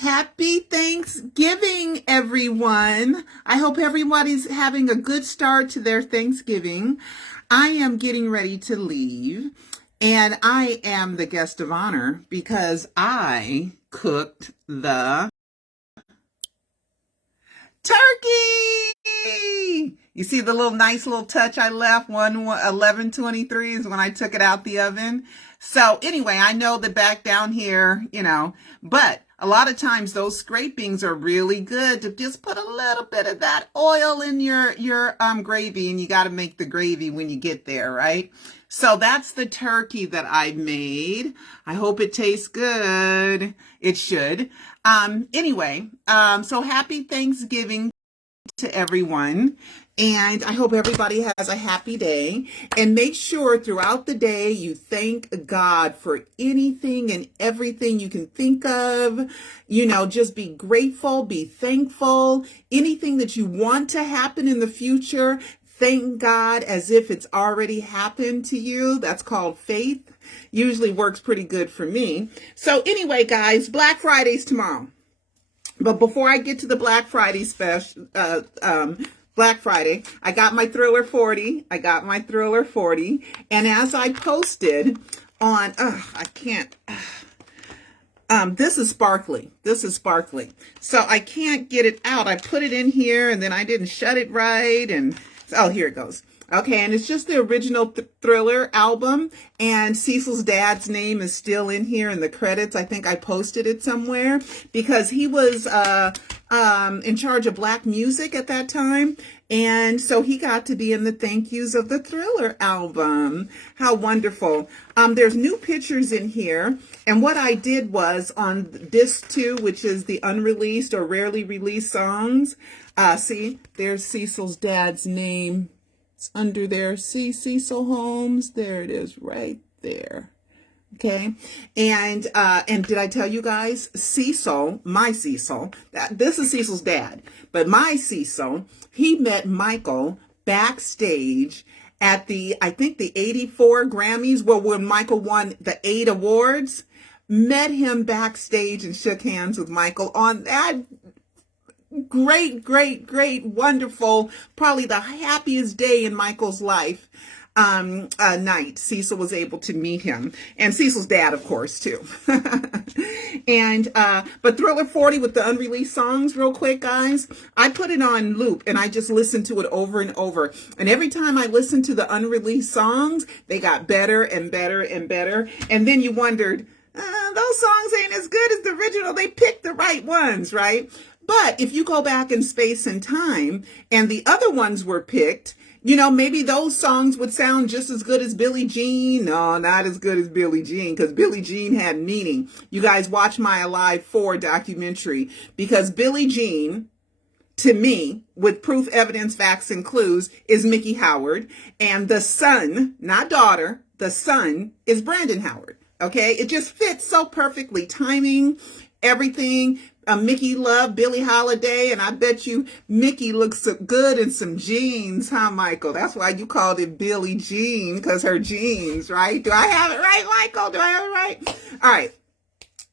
Happy Thanksgiving, everyone. I hope everybody's having a good start to their Thanksgiving. I am getting ready to leave, and I am the guest of honor because I cooked the turkey. You see the nice little touch I left, 11:23 is when I took it out the oven. So anyway, I know that back down here, but a lot of times those scrapings are really good to just put a little bit of that oil in your gravy, and you got to make the gravy when you get there, right? So that's the turkey that I made. I hope it tastes good. It should. Anyway, so happy Thanksgiving to everyone. And I hope everybody has a happy day. And make sure throughout the day you thank God for anything and everything you can think of. Just be grateful, be thankful. Anything that you want to happen in the future, thank God as if it's already happened to you. That's called faith. Usually works pretty good for me. So anyway, guys, Black Friday's tomorrow. But before I get to the Black Friday special, Black Friday, I got my Thriller 40. And as I posted on, this is sparkly. So I can't get it out. I put it in here and then I didn't shut it right. And here it goes. Okay, and it's just the original Thriller album, and Cecil's dad's name is still in here in the credits. I think I posted it somewhere because he was in charge of black music at that time, and so he got to be in the thank yous of the Thriller album. How wonderful. There's new pictures in here, and what I did was on disc 2, which is the unreleased or rarely released songs, see, there's Cecil's dad's name. It's under there. See, Cecil Holmes. There it is right there. Okay. And did I tell you guys, Cecil, my Cecil, this is Cecil's dad, but my Cecil, he met Michael backstage at I think the 84 Grammys, when Michael won the 8 awards, met him backstage and shook hands with Michael on that great, wonderful, probably the happiest day in Michael's life night. Cecil was able to meet him, and Cecil's dad, of course, too. And but Thriller 40 with the unreleased songs, real quick, guys, I put it on loop and I just listened to it over and over, and every time I listened to the unreleased songs, they got better and better and better. And then you wondered, those songs ain't as good as the original. They picked the right ones, right? But if you go back in space and time and the other ones were picked, maybe those songs would sound just as good as Billie Jean. No, not as good as Billie Jean, because Billie Jean had meaning. You guys watch my Alive 4 documentary, because Billie Jean, to me, with proof, evidence, facts, and clues, is Mickey Howard. And the son, not daughter, the son is Brandon Howard. Okay, it just fits so perfectly. Timing, everything. Mickey loved Billie Holiday, and I bet you Mickey looks so good in some jeans, huh, Michael? That's why you called it Billie Jean, because her jeans, right? Do I have it right, Michael? Do I have it right? All right.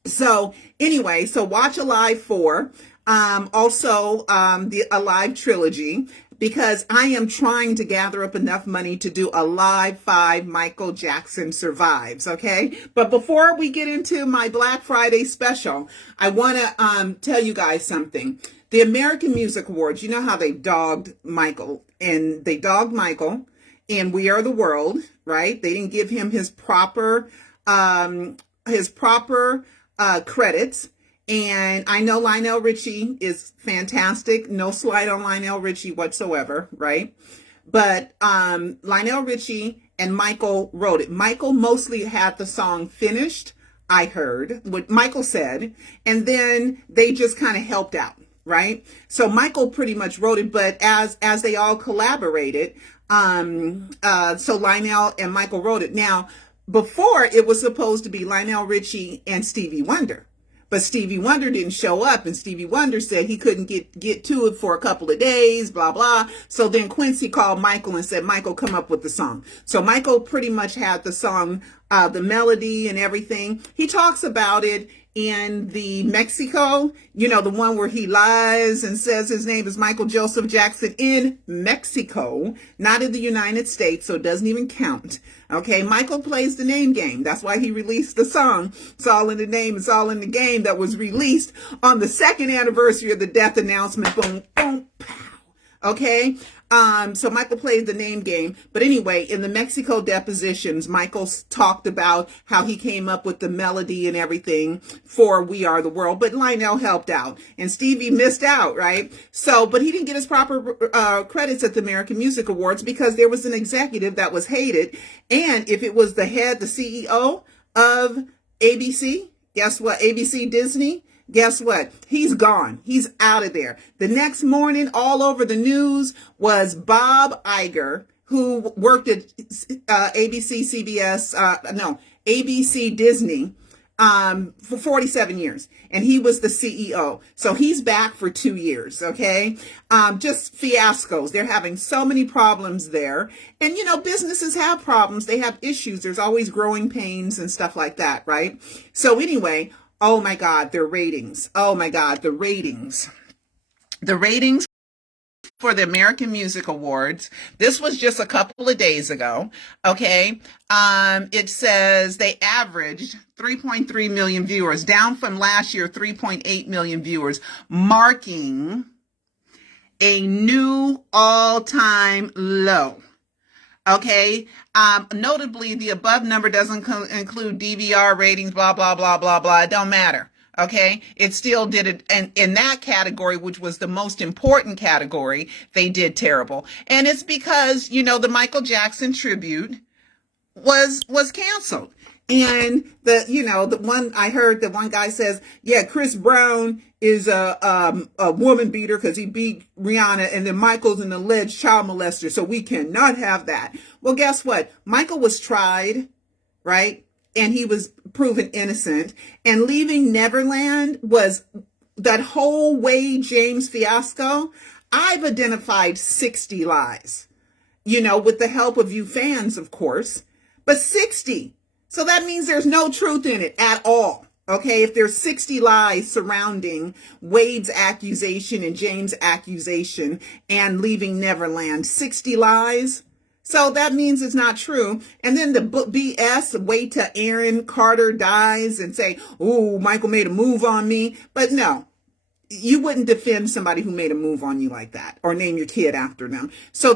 So anyway, so watch Alive 4. Also, the Alive trilogy, because I am trying to gather up enough money to do Alive 5 Michael Jackson Survives, okay? But before we get into my Black Friday special, I want to tell you guys something. The American Music Awards, you know how they dogged Michael, and they dogged Michael in We Are the World, right? They didn't give him his proper credits. And I know Lionel Richie is fantastic. No slight on Lionel Richie whatsoever, right? But Lionel Richie and Michael wrote it. Michael mostly had the song finished, I heard what Michael said, and then they just kind of helped out, right? So Michael pretty much wrote it, but as they all collaborated, so Lionel and Michael wrote it. Now, before it was supposed to be Lionel Richie and Stevie Wonder. But Stevie Wonder didn't show up, and Stevie Wonder said he couldn't get to it for a couple of days, blah, blah. So then Quincy called Michael and said, Michael, come up with the song. So Michael pretty much had the song, the melody and everything. He talks about it in the Mexico, you know, the one where he lies and says his name is Michael Joseph Jackson in Mexico, not in the United States, so it doesn't even count. Okay, Michael plays the name game. That's why he released the song, It's All in the Name, It's All in the Game, that was released on the 2nd anniversary of the death announcement. Boom, boom, pow. Okay, so Michael played the name game. But anyway, in the Mexico depositions, Michael talked about how he came up with the melody and everything for We Are the World. But Lionel helped out and Stevie missed out, right? So, but he didn't get his proper credits at the American Music Awards because there was an executive that was hated. And if it was the head, the CEO of ABC, guess what? ABC Disney. Guess what? He's gone. He's out of there. The next morning, all over the news was Bob Iger, who worked at ABC, CBS, ABC Disney for 47 years. And he was the CEO. So he's back for 2 years, okay? Just fiascos. They're having so many problems there. And, you know, businesses have problems. They have issues. There's always growing pains and stuff like that, right? So anyway, oh my God, their ratings. Oh my God, the ratings. The ratings for the American Music Awards. This was just a couple of days ago. Okay. It says they averaged 3.3 million viewers, down from last year, 3.8 million viewers, marking a new all-time low. Okay. Notably, the above number doesn't include DVR ratings, blah, blah, blah, blah, blah. It don't matter. Okay. It still did it. And in that category, which was the most important category, they did terrible. And it's because, you know, the Michael Jackson tribute was canceled. And the one I heard, the one guy says, yeah, Chris Brown is a woman beater because he beat Rihanna, and then Michael's an alleged child molester, so we cannot have that. Well, guess what? Michael was tried, right? And he was proven innocent. And Leaving Neverland was that whole Wade James fiasco. I've identified 60 lies, you know, with the help of you fans, of course, but 60. So that means there's no truth in it at all. Okay, if there's 60 lies surrounding Wade's accusation and James' accusation and Leaving Neverland, 60 lies. So that means it's not true. And then the BS, wait till Aaron Carter dies and say, oh, Michael made a move on me. But no, you wouldn't defend somebody who made a move on you like that or name your kid after them. So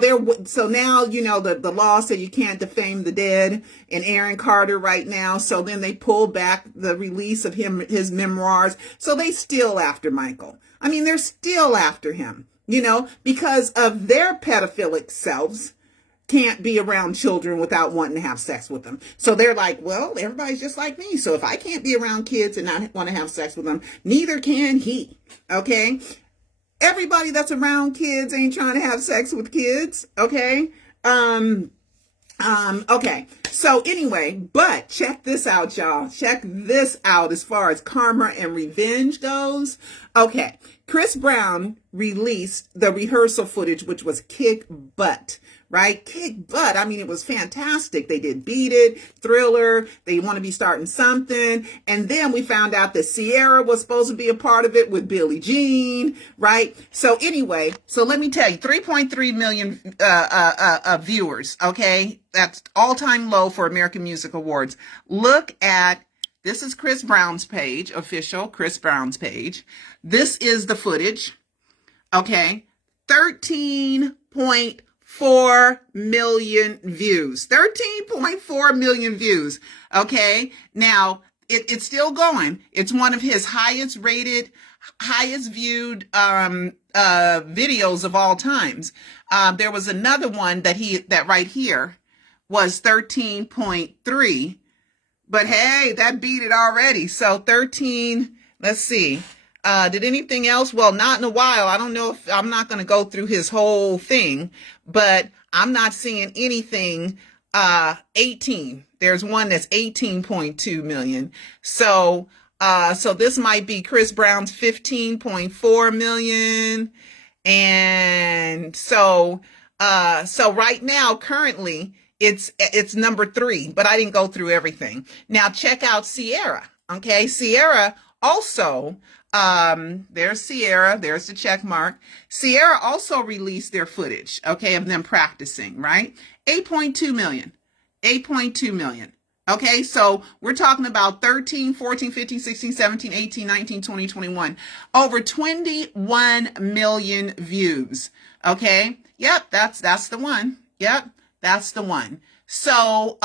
now, you know, the law said you can't defame the dead and Aaron Carter right now. So then they pulled back the release of his memoirs. So they still after Michael. I mean, they're still after him, you know, because of their pedophilic selves can't be around children without wanting to have sex with them. So they're like, well, everybody's just like me. So if I can't be around kids and not want to have sex with them, neither can he. Okay. Everybody that's around kids ain't trying to have sex with kids. Okay. Okay. So anyway, but check this out, y'all. Check this out as far as karma and revenge goes. Okay. Chris Brown released the rehearsal footage, which was kick butt. Right? Kick butt. I mean, it was fantastic. They did Beat It, Thriller. They Want to Be Starting Something. And then we found out that Sierra was supposed to be a part of it with Billie Jean. Right? So anyway, so let me tell you, 3.3 million viewers. Okay? That's all-time low for American Music Awards. Look at, this is Chris Brown's page, official Chris Brown's page. This is the footage. Okay? 13.4 million views. 13.4 million views. Okay. Now it's still going. It's one of his highest rated, highest viewed videos of all times. There was another one that right here was 13.3, but hey, that beat it already. So 13, let's see. Did anything else? Well, not in a while. I don't know if I'm not going to go through his whole thing, but I'm not seeing anything. 18. There's one that's 18.2 million. So this might be Chris Brown's 15.4 million. And so right now, currently it's number 3, but I didn't go through everything. Now check out Sierra. Okay. Sierra Also, there's Sierra, there's the check mark. Sierra also released their footage, okay, of them practicing, right? 8.2 million. 8.2 million. Okay, so we're talking about 13, 14, 15, 16, 17, 18, 19, 20, 21. Over 21 million views. Okay? Yep, that's the one. Yep, that's the one. So,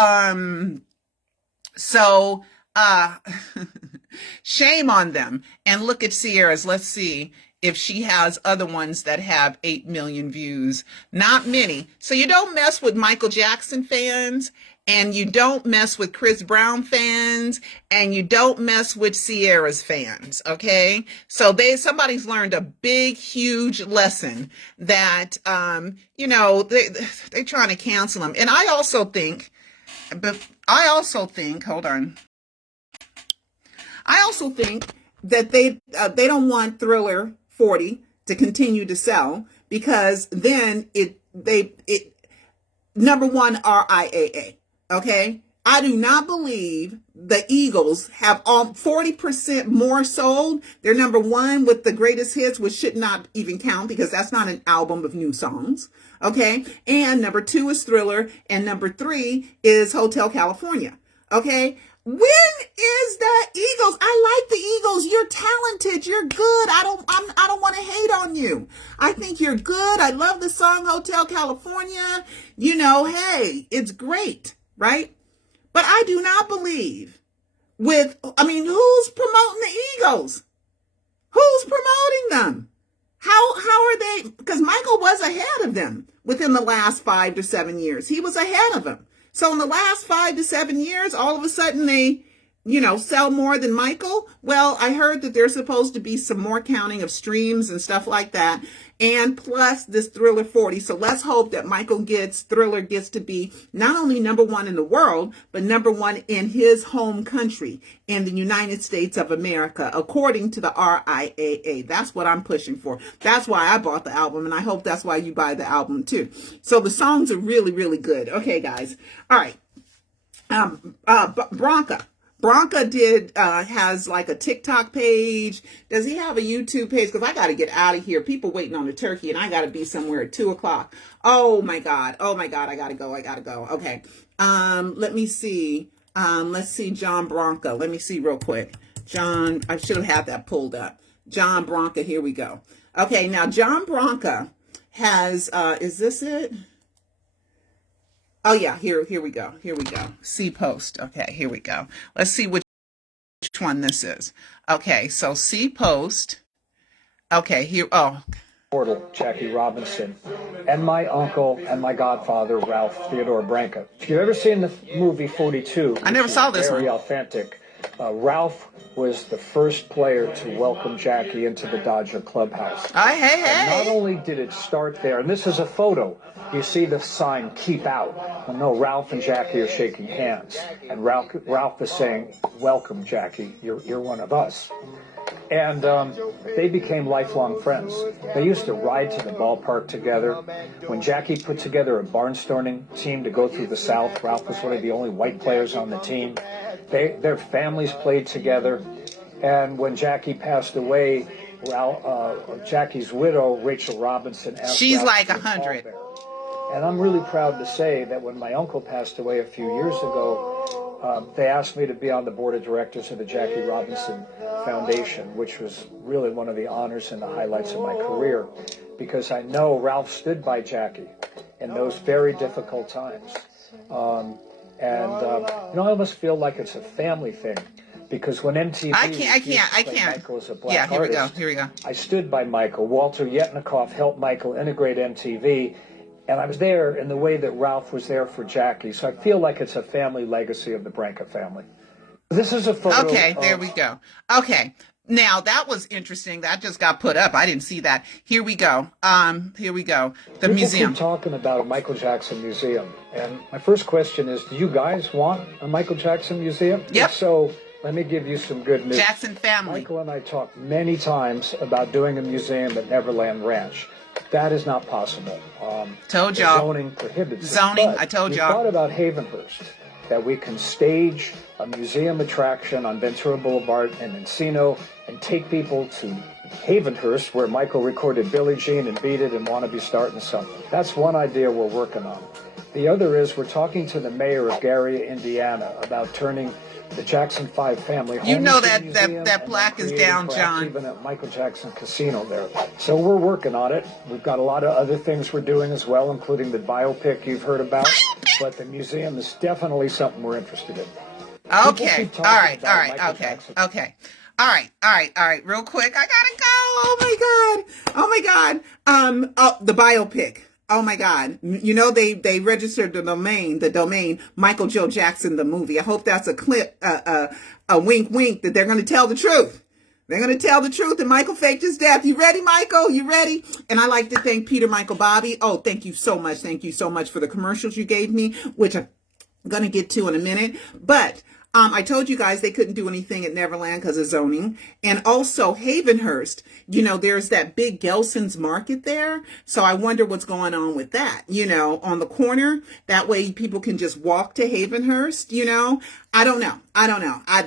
shame on them. And look at Sierra's. Let's see if she has other ones that have 8 million views. Not many. So you don't mess with Michael Jackson fans, and you don't mess with Chris Brown fans, and you don't mess with Sierra's fans, okay? So somebody's learned a big, huge lesson that, they're trying to cancel them. And I also think, hold on. I also think that they don't want Thriller 40 to continue to sell, because then it number one, RIAA. Okay, I do not believe the Eagles have all 40% more sold. They're number one with the greatest hits, which should not even count because that's not an album of new songs. Okay, and number two is Thriller, and number three is Hotel California. Okay. When is the Eagles? I like the Eagles. You're talented. You're good. I don't want to hate on you. I think you're good. I love the song Hotel California. Hey, it's great, right? But I do not believe who's promoting the Eagles? Who's promoting them? How are they? Because Michael was ahead of them within the last 5 to 7 years. He was ahead of them. So in the last 5 to 7 years, all of a sudden they, sell more than Michael. Well, I heard that there's supposed to be some more counting of streams and stuff like that. And plus this Thriller 40. So let's hope that Thriller gets to be not only number one in the world, but number one in his home country, in the United States of America, according to the RIAA. That's what I'm pushing for. That's why I bought the album, and I hope that's why you buy the album too. So the songs are really, really good. Okay, guys. All right. Branca. Branca has like a TikTok page. Does he have a YouTube page? Because I got to get out of here. People waiting on the turkey, and I got to be somewhere at 2:00. Oh my God. I got to go. Okay. Let me see. Let's see John Branca. Let me see real quick. John, I should have had that pulled up. John Branca. Here we go. Okay. Now John Branca has, is this it? Oh yeah, here we go. See post. Okay, here we go. Let's see which one this is. Okay, so see post. Okay, here. Oh. Portal, Jackie Robinson, and my uncle and my godfather, Ralph Theodore Branca. If you've ever seen the movie 42, I never saw this very one. Authentic. Ralph was the first player to welcome Jackie into the Dodger clubhouse. Hey. And not only did it start there, and this is a photo. You see the sign, keep out. Well, no, Ralph and Jackie are shaking hands. And Ralph is saying, welcome, Jackie, you're one of us. And they became lifelong friends. They used to ride to the ballpark together. When Jackie put together a barnstorming team to go through the South, Ralph was one of the only white players on the team. Their families played together. And when Jackie passed away, Jackie's widow, Rachel Robinson, asked she's Ralph like to be 100. And I'm really proud to say that when my uncle passed away a few years ago, they asked me to be on the board of directors of the Jackie Robinson Foundation, which was really one of the honors and the highlights of my career, because I know Ralph stood by Jackie in those very difficult times. I almost feel like it's a family thing. Because when MTV I can't. Michael as a black Yeah, artist, here we go. I stood by Michael. Walter Yetnikoff helped Michael integrate MTV, and I was there in the way that Ralph was there for Jackie. So I feel like it's a family legacy of the Branca family. This is a photo. Okay, there we go. Okay. Now that was interesting. That just got put up. I didn't see that. Here we go. The People museum. keep talking about a Michael Jackson museum. And my first question is, do you guys want a Michael Jackson museum? Yep. If so, let me give you some good news. Jackson family. Michael and I talked many times about doing a museum at Neverland Ranch. That is not possible. Told y'all. Zoning prohibits it. Zoning, But I told we y'all. thought about Hayvenhurst. that we can stage a museum attraction on Ventura Boulevard in Encino and take people to Hayvenhurst, where Michael recorded Billie Jean and Beat It and Wanna Be Starting Something. That's one idea we're working on. The other is we're talking to the mayor of Gary, Indiana, about turning the Jackson 5 family home. You know into a that museum that plaque is down, John. Even at Michael Jackson Casino there. So we're working on it. We've got a lot of other things we're doing as well, including the biopic you've heard about. But the museum is definitely something we're interested in. Okay. All right. All right. Real quick, I gotta go. Oh my God. The biopic. Oh my God. You know, they registered the domain, Michael Joe Jackson, the movie. I hope that's a clip, a wink, wink, that they're going to tell the truth. They're going to tell the truth that Michael faked his death. You ready, Michael? You ready? And I like to thank Peter Michael Bobby. Oh, thank you so much. Thank you so much for the commercials you gave me, which I'm going to get to in a minute. But I told you guys they couldn't do anything at Neverland because of zoning. And also Hayvenhurst, you know, there's that big Gelson's market there. So I wonder what's going on with that, you know, on the corner. That way people can just walk to Hayvenhurst, you know. I don't know.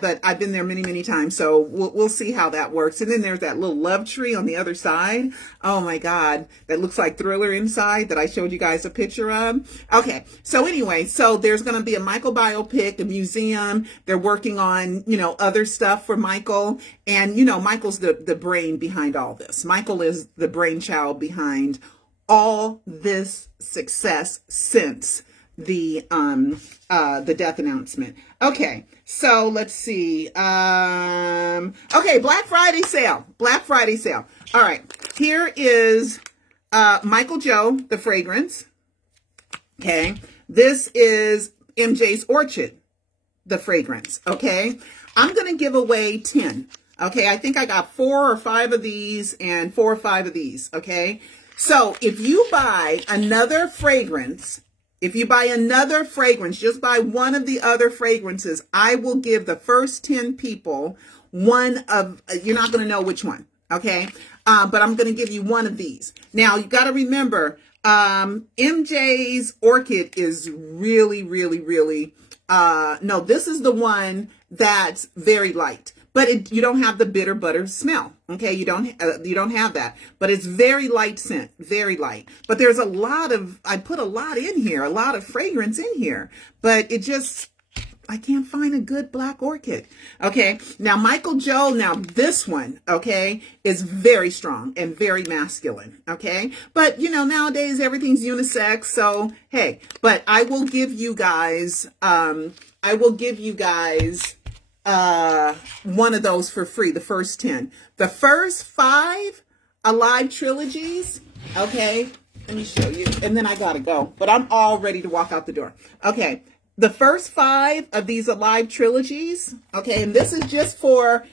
But I've been there many, many times. So we'll see how that works. And then there's that little love tree on the other side. Oh my God. That looks like Thriller inside that I showed you guys a picture of. Okay. So anyway, so there's going to be a Michael biopic, a museum. They're working on, you know, other stuff for Michael. And, you know, Michael's the brain behind all this. Michael is the brainchild behind all this success since the death announcement. Okay, so let's see. Okay, Black Friday sale. All right, here is Michael Joe, the fragrance. Okay, this is MJ's Orchid, the fragrance. Okay, I'm gonna give away 10. Okay, I think I got 4 or 5 of these and 4 or 5 of these. Okay, so if you buy another fragrance, just buy one of the other fragrances, I will give the first 10 people one of, you're not going to know which one, okay? But I'm going to give you one of these. Now, you got to remember, MJ's Orchid is really, really, really, no, this is the one that's very light. But you don't have the bitter butter smell, okay? You don't have that. But it's very light scent, very light. But there's I put a lot in here, a lot of fragrance in here. But I can't find a good black orchid, okay? Now, Michael Joe, this one, okay, is very strong and very masculine, okay? But, you know, nowadays everything's unisex, so, hey. But I will give you guys, one of those for free, the first 10. The first 5 Alive trilogies, okay, let me show you, and then I gotta go, but I'm all ready to walk out the door. Okay, the first 5 of these Alive trilogies, okay, and this is just for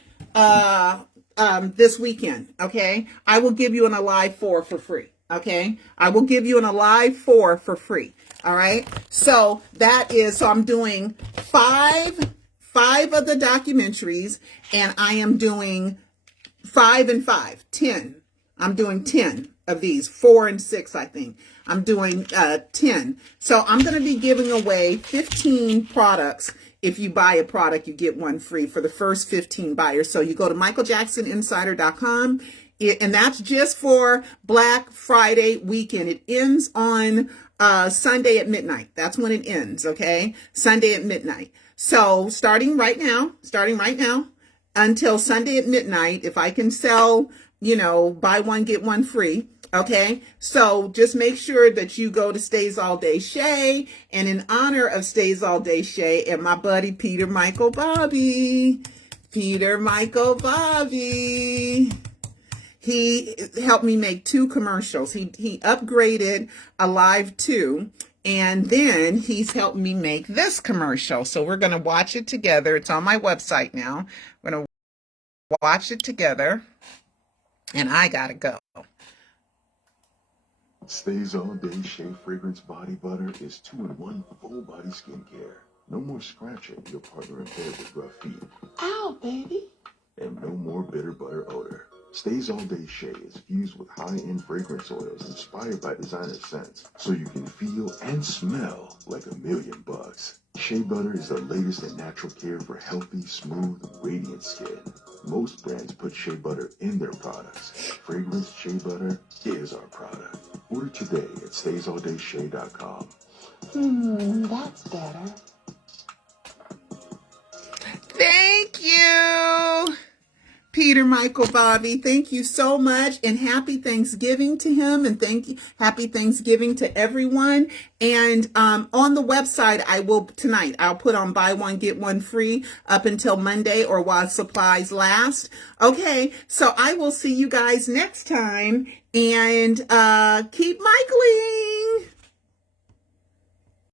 this weekend, okay, I will give you an Alive 4 for free, okay, I will give you an Alive 4 for free, all right, so I'm doing 5 of the documentaries, and I am doing 5 and 5, 10. I'm doing 10 of these, 4 and 6, I think. I'm doing 10. So I'm going to be giving away 15 products. If you buy a product, you get one free for the first 15 buyers. So you go to michaeljacksoninsider.com, and that's just for Black Friday weekend. It ends on Sunday at midnight. That's when it ends, okay? Sunday at midnight. So starting right now, until Sunday at midnight, if I can sell, you know, buy one, get one free. Okay. So just make sure that you go to Stays All Day Shay, and in honor of Stays All Day Shay and my buddy, Peter Michael Bobby, he helped me make 2 commercials. He upgraded Alive 2. And then he's helped me make this commercial. So we're going to watch it together. It's on my website now. We're going to watch it together. And I got to go. Stays All Day Shea Fragrance Body Butter is 2-in-1 full body skincare. No more scratching your partner in bed with rough feet. Ow, baby. And no more bitter butter odor. Stays All Day Shea is fused with high-end fragrance oils inspired by designer scents, so you can feel and smell like $1,000,000. Shea butter is the latest in natural care for healthy, smooth, radiant skin. Most brands put shea butter in their products. Fragrance shea butter is our product. Order today at staysalldayshay.com. That's better. Thank you, Peter Michael Bobby. Thank you so much, and happy Thanksgiving to him, and happy Thanksgiving to everyone. And on the website, I'll put on buy one get one free up until Monday or while supplies last. Okay, so I will see you guys next time, and keep Michaeling.